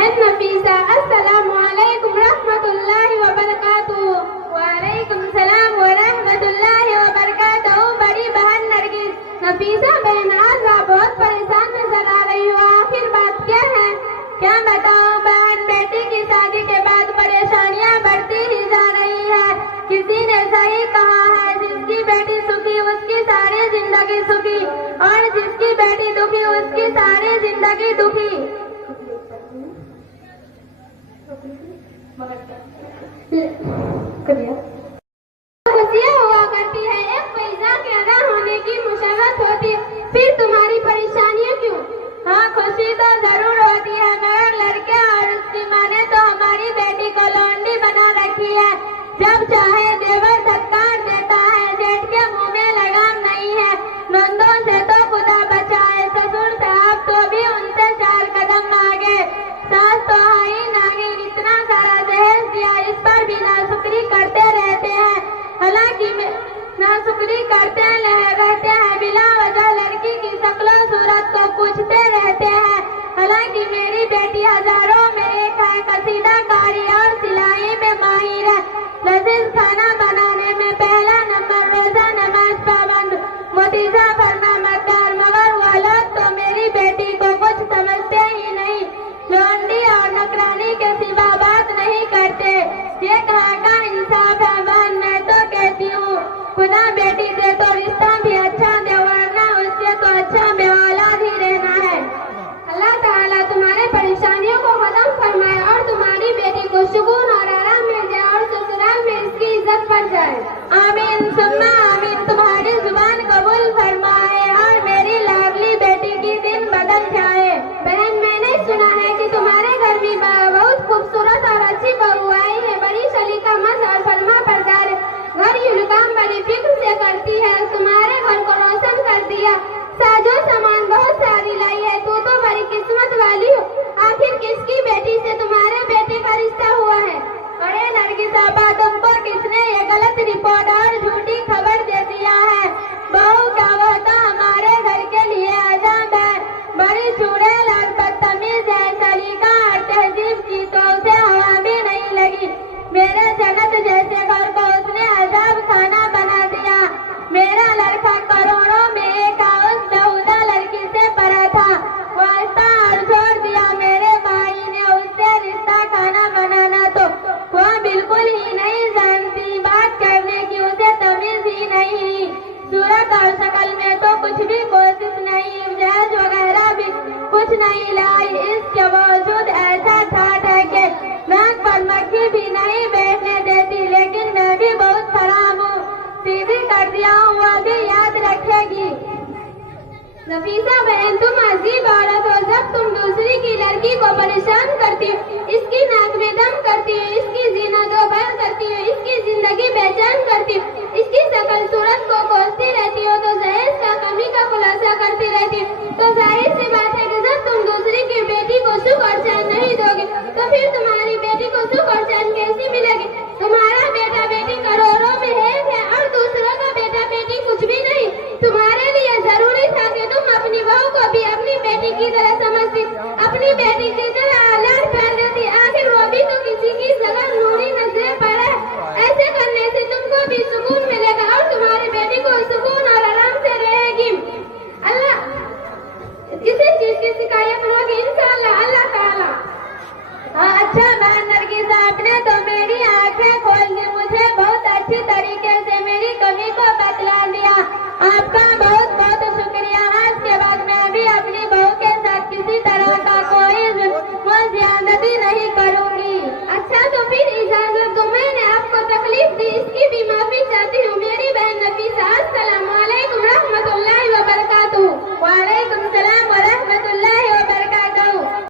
नफीसा, अस्सलामु अलैकुम रहमतुल्लाहि व बरकातुहू। वालेकुम सलाम व रहमतुल्लाहि व बरकातुहू। बड़ी बहन नरगिस। नफीसा बहन, आज आप बहुत परेशान नजर आ रही हो, आखिर बात क्या है? क्या बताऊं बहन, बेटी की शादी के बाद परेशानियां बढ़ती ही जा रही है। किसी ने सही कहा है, जिसकी बेटी सुखी उसकी सारी जिंदगी सुखी, और जिसकी बेटी दुखी उसकी सारी जिंदगी दुखी। खुशियाँ हुआ करती है, एक पैसा के अदा होने की मुशर्रत होती है, फिर तुम्हारी परेशानियाँ क्यों? हाँ, खुशी तो जरूर होती है, मगर लड़के और उसकी माँ ने तो हमारी बेटी को लौंडी बना रखी है। जब चाहे देवर सत्कार देता है, जेठ के मुंह में लगाम नहीं है। नंदों से तो खुदा बचाए, ससुर साहब तो भी उनसे 4 कदम आगे। सास तो आई नागिन, इतना सारा दहेज दिया, इस पर भी नाशुक्री करते रहते हैं। हालांकि नाशुक्री करते रहते हैं, बिना वजह लड़की की शक्ल सूरत को पूछते रहते हैं। हालांकि मेरी बेटी हजारों में एक है, कसीदाकारी और सिलाई में माहिर है, लजीज खाना बनाने में पहला नंबर, रोजा नमाज पाबंद, मोतीजा फरमा मकदार, मगर वो लोग तो मेरी बेटी को कुछ समझते ही नहीं, लौंडी और नौकरानी के सिवा बात नहीं करते। ये कहाँ का इंसाफ है बहन, मैं तो कहती हूँ खुदा बेटी दे तो रिश्ता भी अच्छा दे, वरना उससे तो अच्छा बेऔलाद ही रहना है। अल्लाह ताला तुम्हारे परेशानियों को खत्म फरमाए और तुम्हारी बेटी को सुकून और आराम मिल जाए और ससुराल में इसकी इज्जत बढ़ जाए। आमीन सुम्मा आमीन। तुम्हारी जुबान कबूल फरमाए और मेरी लाडली बेटी की दिन बदल जाए। बहन, मैंने सुना है कि तुम्हारे घर में बहुत खूबसूरत और अच्छी बहू आई है, बड़ी सलीका मत और फरमा बरदार, घर ये काम बड़ी फिक्र से करती है, तुम्हारे घर को रोशन कर दिया, साजो सामान बहुत सारी लाई है, तू तो बड़ी किस्मत वाली हो। आखिर किसकी बेटी से तुम्हारे बेटे का रिश्ता हुआ है? अरे नरगिस साहबा, तुमको किसने ये गलत रिपोर्ट और झूठी खबर दे दिया है? बहू का वो तो हमारे घर के लिए आजाद है, बड़ी चुड़ैल और बदतमीज है, सलीका और तहजीब की तो उसे हवा भी नहीं लगी। मेरे जन्नत जैसे घर को उसने अजाब खाना बना दिया। मेरा लड़का करोड़ों में एक उस बेहुदा लड़की से पड़ा था, वास्ता और छोड़ दिया मेरे भाई ने उससे रिश्ता खाना बनाना, तो वह बिल्कुल ही नहीं जानती, बात करने की उसे तमीज ही नहीं, सूरत और शक्ल में तो कुछ भी कोशिश नहीं, जहेज वगैरह भी कुछ नहीं लाई, इसके बावजूद ऐसा ठाठ है कि नाक पर मक्खी भी नहीं बैठने देती। लेकिन मैं भी बहुत खराब हूँ, सीधी कर दिया हूँ, वो भी याद रखेगी। नफीसा बहन, तुम अजीब औरत हो, जब तुम दूसरी की लड़की को परेशान करती हो, इसकी नाक में दम करती हो, इसकी जीना दोबार करती हो, इसकी जिंदगी बेचैन करती हो, इसकी शक्ल सूरत को कोसती रहती हो, तो जहेज का कमी का खुलासा करती रहती हो, तो